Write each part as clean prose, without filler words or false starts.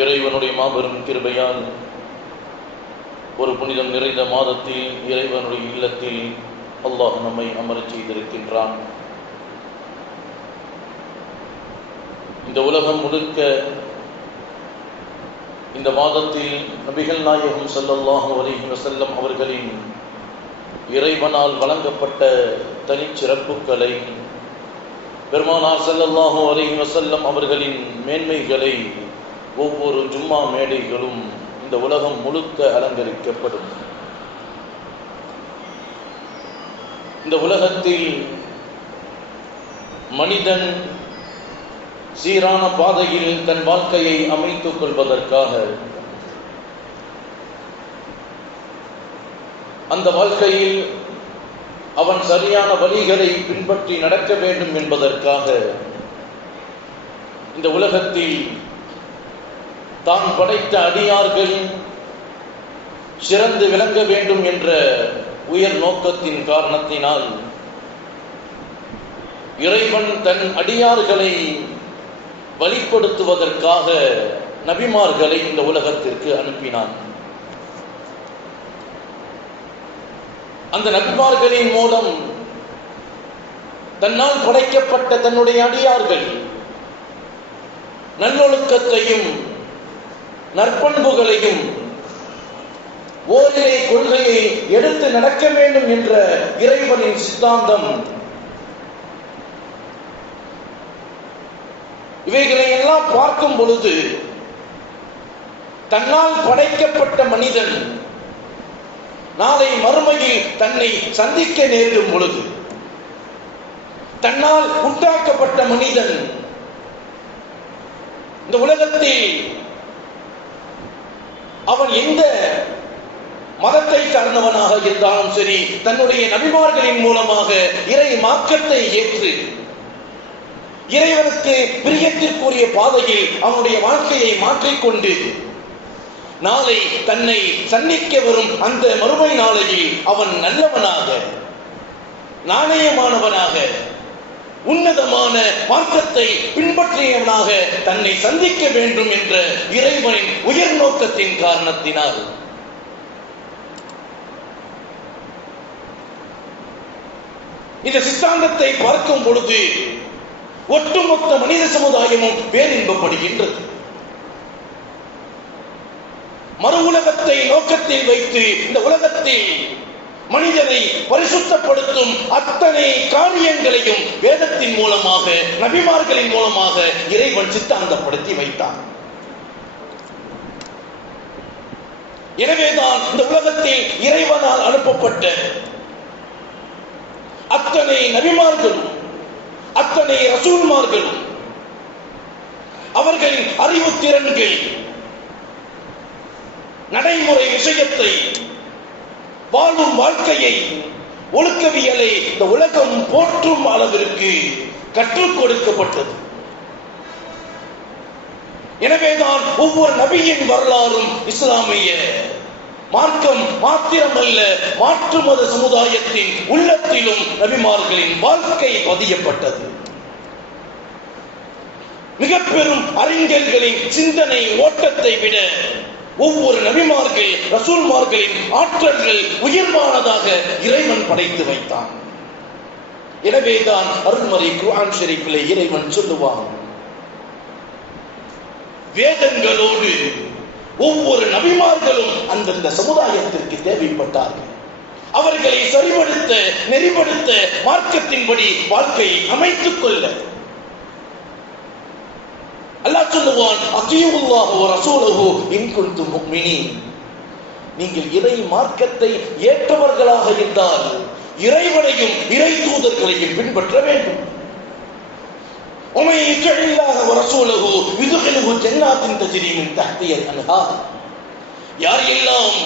இறைவனுடைய மாபெரும் கிருபையால் ஒரு புனிதம் நிறைந்த மாதத்தில் இறைவனுடைய இல்லத்தில் அல்லாஹ் நம்மை அமரச் செய்திருக்கின்றான். இந்த உலகம் முழுக்க இந்த மாதத்தில் நபிகள் நாயகம் ஸல்லல்லாஹு அலைஹி வஸல்லம் அவர்களின் இறைவனால் வழங்கப்பட்ட தனிச்சிறப்புகளை, பெருமானார் ஸல்லல்லாஹு அலைஹி வஸல்லம் அவர்களின் மேன்மைகளை ஒவ்வொரு ஜும்மா மேடைகளும் இந்த உலகம் முழுக்க அலங்கரிக்கப்படும். இந்த உலகத்தில் மனிதன் சீரான பாதையில் தன் வாழ்க்கையை அமைத்துக் கொள்வதற்காக, அந்த வாழ்க்கையில் அவன் சரியான வழிகளை பின்பற்றி நடக்க வேண்டும் என்பதற்காக இந்த உலகத்தில் தான் படைத்த அடியார்கள் சிறந்து விளங்க வேண்டும் என்ற உயர் நோக்கத்தின் காரணத்தினால் இறைவன் தன் அடியார்களை வழிப்படுத்துவதற்காக நபிமார்களை இந்த உலகத்திற்கு அனுப்பினான். அந்த நபிமார்களின் மூலம் தன்னால் படைக்கப்பட்ட தன்னுடைய அடியார்கள் நல்லொழுக்கத்தையும் நற்பண்புகளையும் ஓரிரை கொள்கையை எடுத்து நடக்க வேண்டும் என்ற இறைவனின் சித்தாந்தம், இவைகளை எல்லாம் பார்க்கும் பொழுது தன்னால் படைக்கப்பட்ட மனிதன் நாளை மறுமையில் தன்னை சந்திக்க நேரிடும் பொழுது, தன்னால் உண்டாக்கப்பட்ட மனிதன் இந்த உலகத்தில் அவன் எந்த மதத்தை சார்ந்தவனாக இருந்தாலும் சரி, தன்னுடைய நபிமார்களின் மூலமாக இறை மார்க்கத்தை ஏற்று இறைவனுக்கு பிரியத்திற்குரிய பாதையில் அவனுடைய வாழ்க்கையை மாற்றிக்கொண்டு நாளை தன்னை சந்திக்க வரும் அந்த மறுமை நாளையில் அவன் நல்லவனாக, நாணயமானவனாக, உன்னதமான மார்க்கத்தை பின்பற்றியவனாக தன்னை சந்திக்க வேண்டும் என்ற இறைவனின் உயர் நோக்கத்தின் காரணத்தினால் இந்த சித்தாந்தத்தை பார்க்கும் பொழுது ஒட்டுமொத்த மனித சமுதாயமும் பேரின்பப்படுகின்றது. மறு உலகத்தை நோக்கத்தில் வைத்து இந்த உலகத்தில் மனிதனை பரிசுத்தப்படுத்தும் அத்தனை காரியங்களையும் வேதத்தின் மூலமாக, நபிமார்களின் மூலமாக இறைவன் சித்தாந்தப்படுத்தி வைத்தான். எனவேதான் இந்த உலகத்தில் இறைவனால் அனுப்பப்பட்ட அத்தனை நபிமார்களும் அத்தனை ரசூல்மார்களும் அவர்களின் அறிவு திறன்கள், நடைமுறை விஷயத்தை, வாழும் வாழ்க்கையை, ஒழுக்கவியலை இந்த உலகம் போற்றும் அளவிற்கு கற்றுக் கொடுக்கப்பட்டது. எனவேதான் ஒவ்வொரு நபியின் வரலாறும் இஸ்லாமிய மார்க்கம் மாத்திரமல்ல, மாற்று மத சமுதாயத்தின் உள்ளத்திலும் நபிமார்களின் வாழ்க்கை பதியப்பட்டது. மிக பெரும் அறிஞர்களின் சிந்தனை ஓட்டத்தை விட ஒவ்வொரு நபிமார்கள், ரசூல்மார்களின் ஆற்றல்கள் உயர்வானதாக இறைவன் படைத்து வைத்தான். எனவேதான் அருள்மறை குர்ஆன் ஷரீஃபிலே இறைவன் சொல்லுவான், வேதங்களோடு ஒவ்வொரு நபிமார்களும் அந்தந்த சமுதாயத்திற்கு தேவைப்பட்டார்கள். அவர்களை சரிபடுத்த, நெறிப்படுத்த, மார்க்கத்தின்படி வாழ்க்கையை அமைத்துக் கொள்ள அல்லாஹ் சொல்லுவான், அத்தீஉல்லாஹ் வ ரசூலஹு இன் குன்தும் முஃமினீன். நீங்கள் இறை மார்க்கத்தை ஏற்றவர்களாக இருந்தால் இறைவனையும் இறை தூதர்களையும் பின்பற்ற வேண்டும். ومن يطع الله ورسوله يدخله جنات تجري من تحتها الانهار. யார் எல்லாம்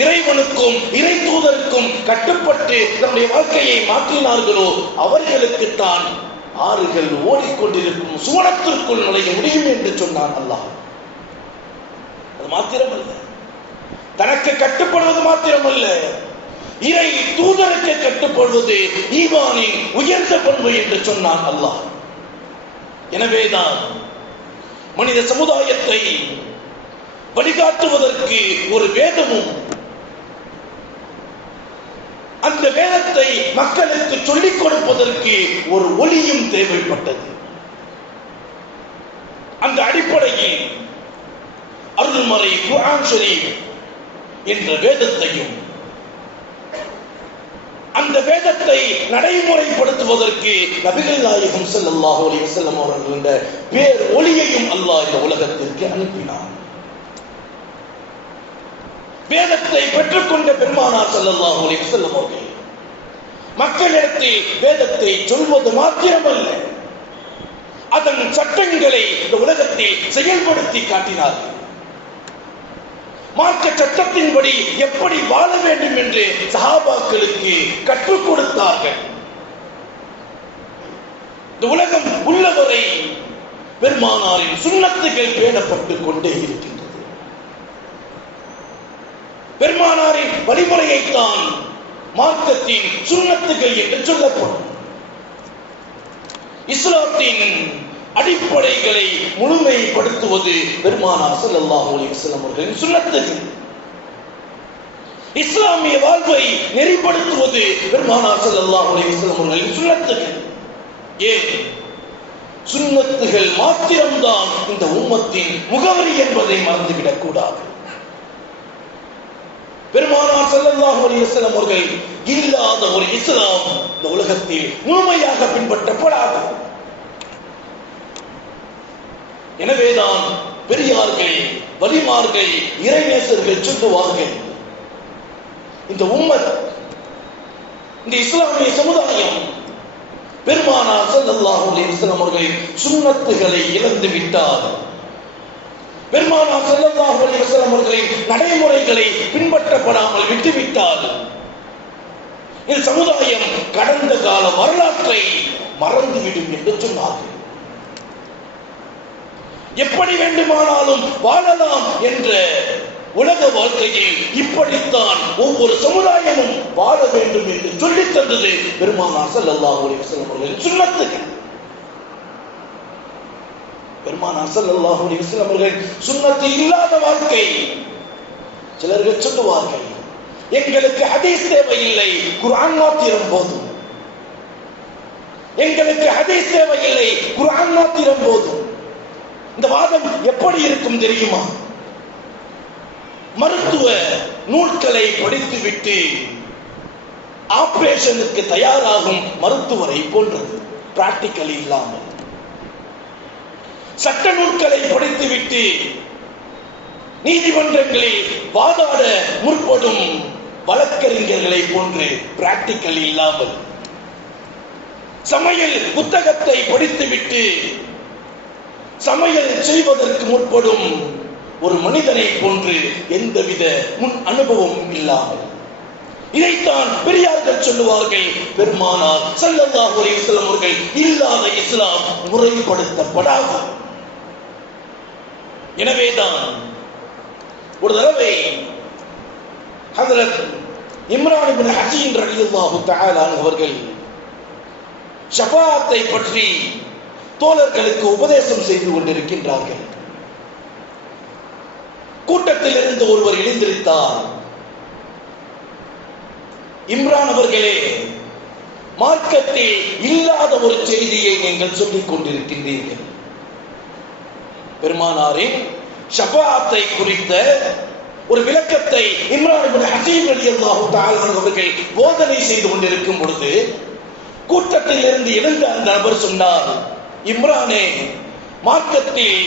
இறைவனுக்கும் இறை தூதருக்கும் கட்டுப்பட்டு நம்முடைய வாழ்க்கையை மாற்றினார்களோ அவர்களுக்கு தான் ஆறுகள் ஓடிக்கொண்டிருக்கும் சுவனத்திற்குள் நுழைய முடியும் என்று சொன்னான் அல்லாஹ். அது மாத்திரமல்ல, தனக்கு கட்டுப்படுவது மாத்திரமல்ல, இறை தூதருக்கு கட்டுப்படுவது ஈமானின் உயர்ந்த பண்பு என்று சொன்னான் அல்லாஹ். எனவேதான் மனித சமுதாயத்தை வழிகாட்டுவதற்கு ஒரு வேதமும், அந்த வேதத்தை மக்களுக்கு சொல்லிக் கொடுப்பதற்கு ஒரு ஒளியும் தேவைப்பட்டது. அந்த அடிப்படையில் அருள்மறை குர்ஆன் ஷரீஃப் என்ற வேதத்தையும், அந்த வேதத்தை நடைமுறைப்படுத்துவதற்கு நபிகள் நாயகம் ஸல்லல்லாஹு அலைஹி வஸல்லம் அவர்கள் என்ற பேர் ஒளியையும் அல்லாஹ் இந்த உலகத்திற்கு அனுப்பினார். வேதத்தை பெற்றுக்கொண்ட பெருமானார் ஸல்லல்லாஹு அலைஹி வஸல்லம் அவர்கள் மக்களிடத்தில் வேதத்தை சொல்வது மாத்திரமல்ல, அதன் சட்டங்களை இந்த உலகத்தில் செயல்படுத்தி காட்டினார்கள். மார்க்க சட்டத்தின்படி எப்படி வாழ வேண்டும் என்று சஹாபாக்களுக்கு கற்றுக் கொடுத்தார்கள். இந்த உலகம் உள்ளவரை பெருமானாரின் சுன்னத்துகள் பேணப்பட்டுக் கொண்டே இருக்கின்றது. பெருமானாரின் வழிமுறையைத்தான் மார்க்கத்தின் சுன்னத்துகள் என்று சொல்லப்படும். இஸ்லாத்தின் அடிப்படைகளை முழுமைப்படுத்துவது பெருமானார் ஸல்லல்லாஹு அலைஹி வஸல்லம் அவர்களின் சுன்னத்துகள். இஸ்லாமிய வாழ்வை நெறிப்படுத்துவது பெருமானார் ஸல்லல்லாஹு அலைஹி வஸல்லம் அவர்களின் சுன்னத்துகள். ஏன் சுன்னத்துகள் மாத்திரம்தான் இந்த உம்மத்தின் முகவரி என்பதை மறந்துவிடக் கூடாது. பெருமானார் ஸல்லல்லாஹு அலைஹி வஸல்லம் அவர்கள் இல்லாத ஒரு இஸ்லாம் இந்த உலகத்தில் முழுமையாக பின்பற்றப்படாது. எனவேதான் பெரியார்கள், வலிமார்கள், இறைநேசர்கள் சொல்லுவார்கள், இந்த உம்மத், இந்த இஸ்லாமிய சமுதாயம் பெருமானார் ஸல்லல்லாஹு அலைஹி வஸல்லம் அவர்களின் சுன்னத்துகளை இழந்து விட்டார், பெருமானார் ஸல்லல்லாஹு அலைஹி வஸல்லம் அவர்களின் நடைமுறைகளை பின்பற்றப்படாமல் விட்டுவிட்டால் இந்த சமுதாயம் கடந்த கால வரலாற்றை மறந்துவிடும் என்று சொன்னார்கள். எப்படி வேண்டுமானாலும் வாழலாம் என்ற உலக வாழ்க்கையில் இப்படித்தான் ஒவ்வொரு சமுதாயமும் வாழ வேண்டும் என்று சொல்லித் தந்தது பெருமானார் ஸல்லல்லாஹு அலைஹி வஸல்லம் அவர்களின் சுன்னத்துகள். பெருமானார் ஸல்லல்லாஹு அலைஹி வஸல்லம் அவர்கள் சுன்னத்து இல்லாத வாழ்க்கை. சிலர்கள் சொல்லுவார்கள், எங்களுக்கு ஹதீஸ் தேவையில்லை, குர்ஆன் மாத்திரம் போதும். எங்களுக்கு ஹதீஸ் தேவையில்லை, குர்ஆன் மாத்திரம் போதும். இந்த வாதம் எப்படி இருக்கும் தெரியுமா? மருத்துவ நூல்களை படித்துவிட்டு ஆபரேஷனுக்கு தயாராகும் மருத்துவரை போன்றது, பிராக்டிக்கல் இல்லாமல். சட்ட நூல்களை படித்துவிட்டு நீதிமன்றங்களில் வாதாட முற்படும் வழக்கறிஞர்களை போன்று பிராக்டிக்கல் இல்லாமல். சமையல் புத்தகத்தை படித்துவிட்டு சமையல் செய்வதற்கு முற்படும் ஒரு மனிதனை போன்று எந்தவித முன் அனுபவமும் இல்லாமல். இதைத்தான் பெரியார்கள் சொல்லுவார்கள், பெருமானார் ஸல்லல்லாஹு அலைஹி வஸல்லம் அவர்கள் இல்லாத இஸ்லாம் முறைப்படுத்தப்படாது. எனவேதான் ஒரு தடவை ஹஜ்ரத் இம்ரான் இப்னு ஹஸீன் ரலியல்லாஹு தஆலா அவர்கள் ஷஃபாஅத்தை பற்றி தோழர்களுக்கு உபதேசம் செய்து கொண்டிருக்கின்றார்கள். கூட்டத்தில் இருந்து ஒருவர் எழுந்திருத்தார். இம்ரான் அவர்களே, மார்க்கத்தில் இல்லாத ஒரு செய்தியை நீங்கள் சொல்லிக் கொண்டிருக்கின்றீர்கள். பெருமானாரின் ஷஃபாஅத்தை குறித்த ஒரு விளக்கத்தை இம்ரான் இப்னு ஹஸீன் ரலியல்லாஹு தஆலா அவர்கள் போதனை செய்து கொண்டிருக்கும் பொழுது கூட்டத்தில் இருந்து எழுந்த அந்த நபர் சொன்னார், இம்ரானே, மார்க்கத்தில்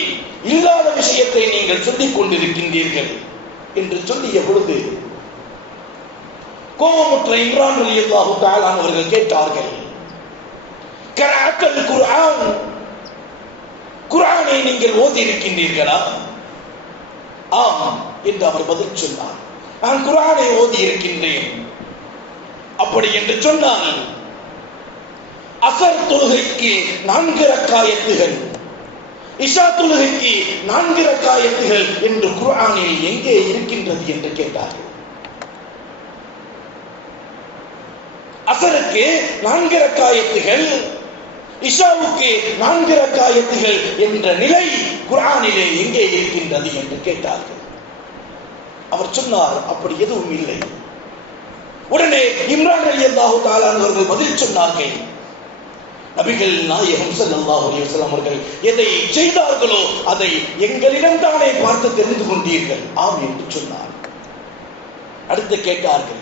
இல்லாத விஷயத்தை நீங்கள் சொல்லிக் கொண்டிருக்கின்றீர்கள் என்று சொல்லிய பொழுது கோபமுற்ற இம்ரான் ரலியல்லாஹு தஆலா அவர்கள் கேட்டார்கள், கரஅத்தல் குர்ஆன், குர்ஆனை நீங்கள் ஓதி இருக்கின்றீர்களா? ஆம் என்று அவர் பதில் சொன்னார், நான் குர்ஆனை ஓதி இருக்கின்றேன். அப்படி என்று சொன்னால் அஸர் தொழுகைக்கு 4 ரக்காயத்துகள், இஷா தொழுகைக்கு 4 ரக்காயத்துகள் என்று குர்ஆனில் எங்கே இருக்கின்றது என்று கேட்டார்கள். அஸருக்கு 4 ரக்காயத்துகள், இஷாவுக்கு 4 ரக்காயத்துகள் என்ற நிலை குர்ஆனிலே எங்கே இருக்கின்றது என்று கேட்டார்கள். அவர் சொன்னார், அப்படி எதுவும் இல்லை. உடனே இம்ரான் ரலியல்லாஹு தஆலா அவர்கள் பதில் சொன்னார்கள், நபிகள் நாயகம் ஸல்லல்லாஹு அலைஹி வஸல்லம் அவர்கள் எதை செய்தார்களோ அதை எங்களிடம் தானே பார்த்து தெரிந்து கொண்டீர்கள். ஆம் என்று சொன்னார். அடுத்து கேட்டார்கள்,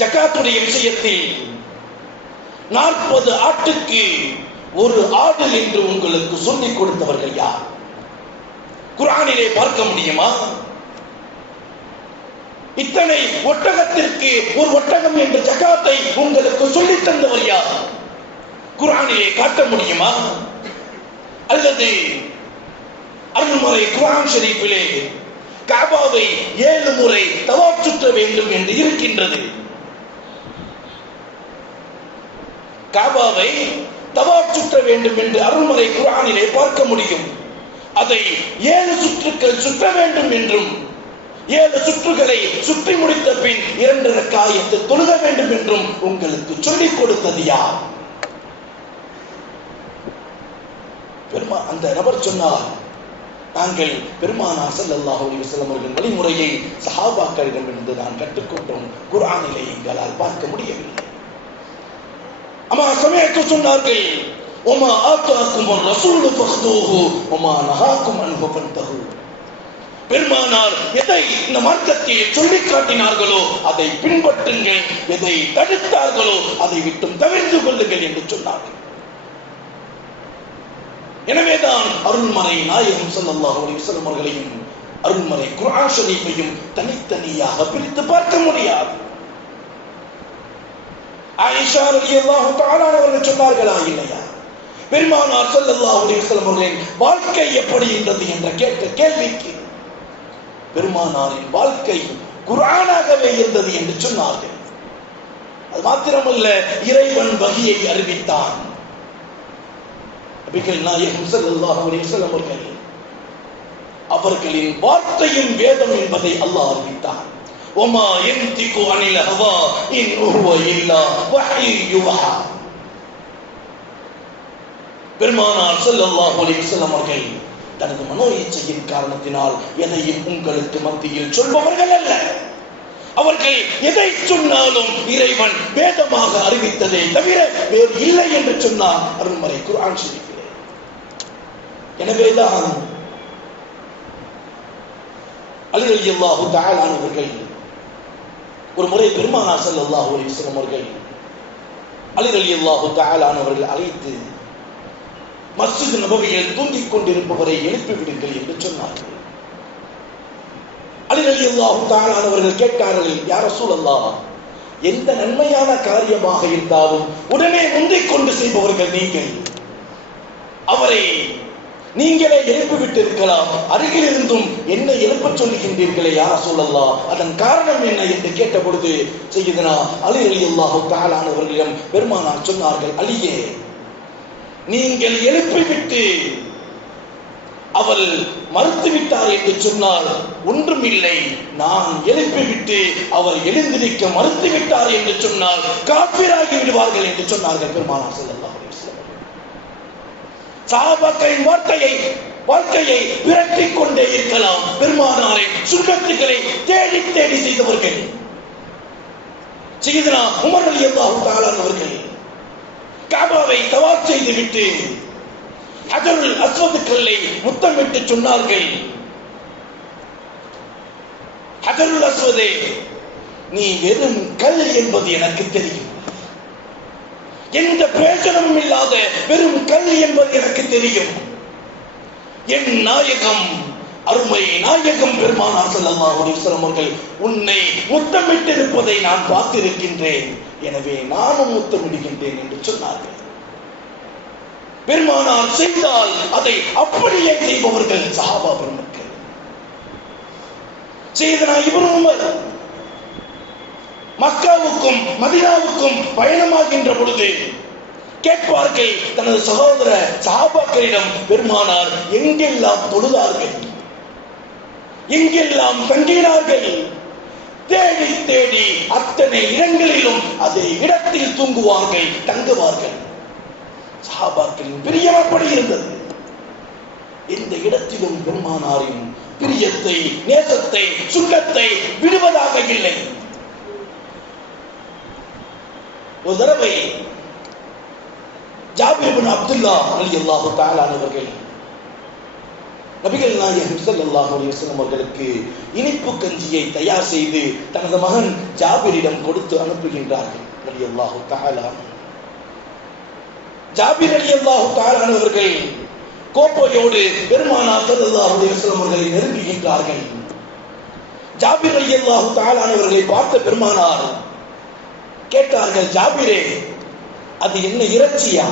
ஜகாத்துடைய விஷயத்தில் 40 ஆட்டுக்கு ஒரு ஆடு என்று உங்களுக்கு சொல்லிக் கொடுத்தவர்கள் யார்? குர்ஆனிலே பார்க்க முடியுமா? இத்தனை ஒட்டகத்திற்கு ஒரு ஒட்டகம் என்ற ஜகாத்தை உங்களுக்கு சொல்லித் தந்தவர் யார்? குர்ஆனிலே காட்ட முடியுமா? அல்லது அருள்மறை குர்ஆன் ஷரீஃபிலே கஅபாவை 7 முறை தவாப் சுற்ற வேண்டும் என்று இருக்கின்றது. கஅபாவை தவாப் சுற்ற வேண்டும் என்று அருள்மறை குர்ஆனிலே பார்க்க முடியும். அதை 7 சுற்றுக்கள் சுற்ற வேண்டும் என்றும் 7 சுற்றுகளை சுற்றி முடித்த பின் 2 ரக்காயத்து தொழுக வேண்டும் என்றும் உங்களுக்கு சொல்லிக் கொடுத்தது யார்? அந்த நபர் சொன்னார், நாங்கள் பெருமானார் ஸல்லல்லாஹு அலைஹி வஸல்லம் அவர்களின் வழிமுறையை சஹாபாக்களிடம் இருந்து நான் கற்றுக்கொண்டோம். குர்ஆனிலே எங்களால் பார்க்க முடியவில்லை. அம்மா சமயத்து சொன்னார்கள், ஒமா ஆத்தாக்கும் ரசூலு ஃபஹ்தூஹு ஒமா நஹாக்கும் அன்ஹு ஃபன்தஹு. பெருமானார் எதை இந்த மார்க்கத்தில் சொல்லி காட்டினார்களோ அதை பின்பற்றுங்கள், எதை தடுத்தார்களோ அதை விட்டும் தவிர்த்து கொள்ளுங்கள் என்று சொன்னார்கள். எனவேதான் அருள்மறை நாயகம் ஸல்லல்லாஹு அலைஹி வஸல்லம் அவர்களையும் அருள்மறை குர்ஆன் ஷரீஃபையும் தனித்தனியாக பிரித்து பார்க்க முடியாது. ஆயிஷா ரலியல்லாஹு தஆலா அவர்கள் சொன்னார்களா இல்லையா, பெருமானார் ஸல்லல்லாஹு அலைஹி வஸல்லம் அவர்களின் வாழ்க்கை எப்படி இருந்தது என்ற கேட்ட கேள்விக்கு பெருமானாரின் வாழ்க்கை குர்ஆனாகவே இருந்தது என்று சொன்னார்கள். அது மாத்திரமல்ல, இறைவன் வஹியை அறிவித்தான். நபிகள் நாயகம் ஸல்லல்லாஹு அலைஹி வஸல்லம் அவர்களின் வார்த்தையும் வேதம் என்பதை அல்லாஹ் அறிவித்தான். வமா யன்திகு அனில் ஹவா இன் ஹுவ இல்லா வஹ்யு யுஹா. பெருமானார் ஸல்லல்லாஹு அலைஹி வஸல்லம் அவர்கள் தனது மனோ இச்சையின் காரணத்தினால் எதையும் உங்களுக்கு மத்தியில் சொல்பவர்கள் அல்ல. அவர்கள் எதை சொன்னாலும் இறைவன் வேதமாக அறிவித்ததை தவிர வேறு இல்லை என்று சொன்னார் அருள்மறை குர்ஆன் ஷரீஃபிலே. எனவேதான் அலி ரலியல்லாஹு தஆலா அவர்கள் ஒரு முறை பெருமானார் ஸல்லல்லாஹு அலைஹி வஸல்லம் அவர்கள் அலி ரலியல்லாஹு தஆலா அவர்கள் அழைத்து மஸ்ஜித் நபவியில் தூங்கிக் கொண்டிருப்பவரை எழுப்பிவிடுங்கள் என்று சொன்னார்கள். அலி ரலியல்லாஹு தஆலா அவர்கள் கேட்டார்கள், யா ரசூலல்லாஹ், எந்த நன்மையான காரியமாக இருந்தாலும் உடனே முந்திக் கொண்டு செய்பவர்கள் நீங்கள், அவரை நீங்களே எழுப்பிவிட்டு இருக்கலாம், அருகில் இருந்தும் என்ன எழுப்ப சொல்லுகின்றீர்களே யா ரசூலல்லாஹ், அதன் காரணம் என்ன என்று கேட்ட பொழுது சையதுனா அலி ரலியல்லாஹு தஆலா அவர்களிடம் பெருமானார் சொன்னார்கள், அலியே, நீங்கள் எழுப்பிவிட்டு அவள் மறுத்துவிட்டார் என்று சொன்னால் ஒன்றும் இல்லை, நான் எழுப்பிவிட்டு அவர் எழுந்திருக்க மறுத்துவிட்டார் என்று சொன்னால் காபிராகி விடுவார்கள் என்று சொன்னார்கள் பெருமானார் ஸல்லல்லாஹு அலைஹி வஸல்லம். சஹாபாக்களின் வாழ்க்கையை விரட்டிக் கொண்டே இருக்கலாம். பெருமானாரை சுன்னத்துகளை தேடி தேடி செய்தவர்கள் சையதுனா உமர் ரலியல்லாஹு தஆலா அவர்கள் கஅபாவை தவாப் செய்துவிட்டு ஹஜருல் அஸ்வத் கல்லை முத்தமிட்டு சொன்னார்கள், ஹஜருல் அஸ்வதே, நீ வெறும் கல் என்பது எனக்கு தெரியும், எந்த பிரயோஜனமும் இல்லாத வெறும் கல் என்பது எனக்கு தெரியும். என் நாயகம், அருமை நாயகம் பெருமானார் ஸல்லல்லாஹு அலைஹி வஸல்லம் அவர்கள் உன்னை முத்தமிட்டிருப்பதை நான் பார்த்திருக்கின்றேன், எனவே நானும் முத்தமிடுகின்றேன் என்று சொன்னார்கள். பெருமானார் செய்தால் அதை அப்படியே செய்பவர்கள் சஹாபா பெருமக்கள். சையதுனா இப்னு உமர் மக்காவுக்கும் மதீனாவுக்கும் பயணமாகின்ற பொழுது கேட்பார்கள் தனது சகோதர சஹாபாக்களிடம், பெருமானார் எங்கெல்லாம் தொழுதார்கள், எங்கெல்லாம் தங்கினார்கள், தேடி தேடி அத்தனை இடங்களிலும் அதே இடத்தில் தூங்குவார்கள், தங்குவார்கள். சஹாபாக்களின் பிரியம் அப்படி இருந்தது. எந்த இடத்திலும் பெருமானாரின் பிரியத்தை, நேசத்தை, சுண்ணத்தை விடுவதாக இல்லை. ஒரு தடவை ஜாபிர் இப்னு அப்துல்லாஹ் ரலியல்லாஹு தஆலா அவர்கள் நபிகள் நாயகம் ஸல்லல்லாஹு அலைஹி வஸல்லம் அவர்களுக்கு இனிப்பு கஞ்சியை தயார் செய்து தனது மகன் ஜாபிரிடம் கொடுத்து அனுப்புகின்றார்கள் ரலியல்லாஹு தஆலா. ஜாபிர் ரலியல்லாஹு தஆலா அவர்கள் கோப்பையோடு பெருமானார் ஸல்லல்லாஹு அலைஹி வஸல்லம் அவர்களை நெருங்குகின்றார்கள். ஜாபிர் ரலியல்லாஹு தஆலா அவர்களை பார்த்த பெருமானார் கேட்டார்கள், ஜாபிரே, அது என்ன இறைச்சியா?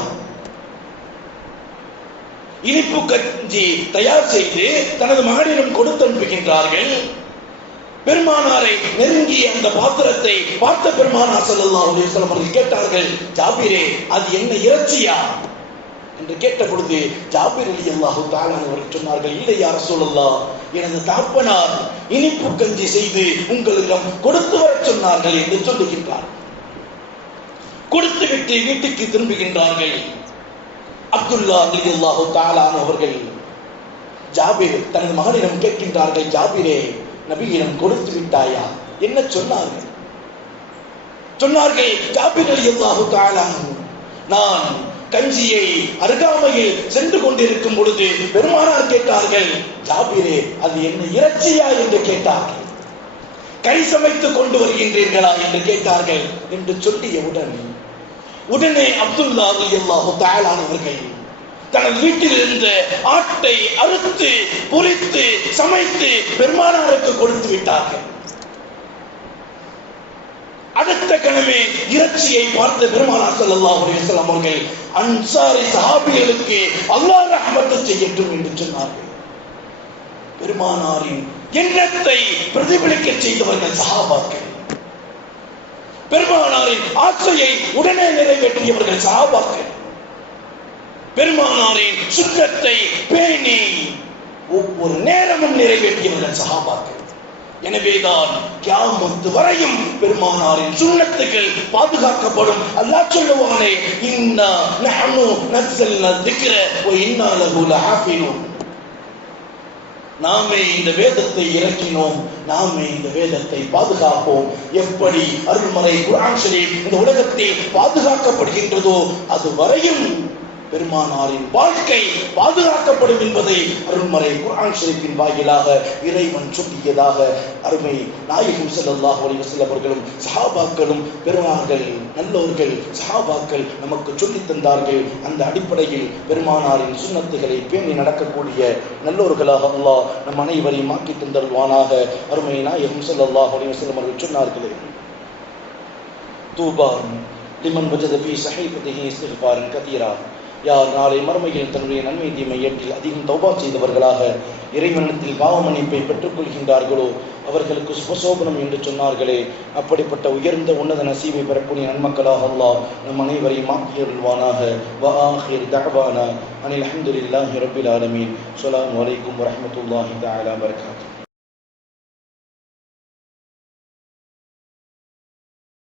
இனிப்பு கஞ்சி தயார் செய்து தனது மகனிடம் கொடுத்து அனுப்புகின்றார்கள். பெருமானாரை நெருங்கி அந்த பாத்திரத்தை பார்த்த பெருமானார் ஸல்லல்லாஹு அலைஹி வஸல்லம் அவர்கள் கேட்டார்கள், ஜாபிரே, அது என்ன இறைச்சியா என்று கேட்ட பொழுது ஜாபிர் ரலியல்லாஹு தஆலா அவர்கள் சொன்னார்கள், இல்லை யா ரசூலல்லாஹ், எனது தகப்பனார் இனிப்பு கஞ்சி செய்து உங்களிடம் கொடுத்து வர சொன்னார்கள் என்று சொல்லுகின்றார். கொடுத்துவிட்டு வீட்டுக்கு திரும்புகின்றார்கள். அப்துல்லா ரலியல்லாஹு தஆலா அவர்கள் ஜாபிர் தனது மகனிடம் கேட்கின்றார்கள், ஜாபிரே, நபியிடம் கொடுத்து விட்டாயா? என்ன சொன்னார்கள்? சொன்னார்கள், ஜாபிர் ரலியல்லாஹு தஆலா, நான் கஞ்சியை அருகாமையில் சென்று கொண்டிருக்கும் பொழுது பெருமானார் கேட்டார்கள், ஜாபிரே, அது என்ன இறைச்சியா என்று கேட்டார்கள். கறி சமைத்து கொண்டு வருகின்றீர்களா என்று கேட்டார்கள் என்று சொல்லிய உடனே அப்துல்லா ரலியல்லாஹு தஆலா அவர்கள் தனது வீட்டில் இருந்த ஆட்டை அறுத்து பொரித்து சமைத்து பெருமானாருக்கு கொடுத்து விட்டார்கள். அடுத்த கணமே இறைச்சியை பார்த்த பெருமானார் ஸல்லல்லாஹு அலைஹி வஸல்லம் அவர்கள், அன்சாரி சஹாபிகளுக்கு அல்லாஹ் ரஹ்மத் செய்யட்டும் என்று சொன்னார்கள். பெருமானாரின் எண்ணத்தை பிரதிபலிக்க செய்தவர்கள் சஹாபாக்கள். பெருமானாரின் ஆசையை உடனே நிறைவேற்றியவர்கள் சஹாபாக்கள். பெருமானாரின் சுற்றத்தை பேணி ஒவ்வொரு நேரமும் நிறைவேற்றியவர்கள் சஹாபாக்கள். எனவேதான் கியாமத் வரையும் பெருமானாரின் சுன்னத்துகள் பாதுகாக்கப்படும். அல்லாஹ் சொல்லுவானே, இன்னா நஹ்னு நஸல்னா ذிக்ர வ இன்னா லஹு லஹாஃபிலூன். நாமே இந்த வேதத்தை இறக்கினோம், நாமே இந்த வேதத்தை பாதுகாப்போம். எப்படி அருள்மறை குர்ஆன் ஷரீஃப் இந்த உலகத்தில் பாதுகாக்கப்படுகின்றதோ அது வரையும் பெருமானாரின் வாழ்க்கை பாதுகாக்கப்படும் என்பதை அருள்மறை குர்ஆன் ஷரீஃபின் வாயிலாக இறைவன் சொல்லியதாக அருமை நாயகம் ஸல்லல்லாஹு அலைஹி வஸல்லம் அவர்களும் சஹாபாக்களும் பெருமானார்கள் நல்லோர்கள் சஹாபாக்கள் நமக்கு சொல்லித் தந்தார்கள். அந்த அடிப்படையில் பெருமானாரின் சுன்னத்துகளை பேணி நடக்கக்கூடிய நல்லோர்களாக அல்லாஹ் நம் அனைவரையும் ஆக்கி தந்தருள்வானாக. அருமை நாயகம் ஸல்லல்லாஹு அலைஹி வஸல்லம் அவர்கள் சொன்னார்களே, தூபா லிமன் வஜத ஃபீ ஸஹீஃபதிஹி இஸ்திக்ஃபாரன் கதீரா. யார் நாளை மறுமையில் தன்னுடைய நன்மை தீமை ஏற்றில் அதிகம் தௌபா செய்தவர்களாக இறைவனிடத்தில் பாவ மன்னிப்பை பெற்றுக் கொள்கின்றார்களோ அவர்களுக்கு சுபசோபனம் என்று சொன்னார்களே, அப்படிப்பட்ட உயர்ந்த உன்னத நசீபை பெறக்கூடிய நன்மக்களாக அல்லாஹ் நம் அனைவரையும் ஆக்கியருள்வானாக. வ ஆகிர் தஅவானா அனில் ஹம்துலில்லாஹி ரப்பில் ஆலமீன். ஸலாமு அலைக்கும் வரஹ்மத்துல்லாஹி தஆலா வபரகாத்துஹு.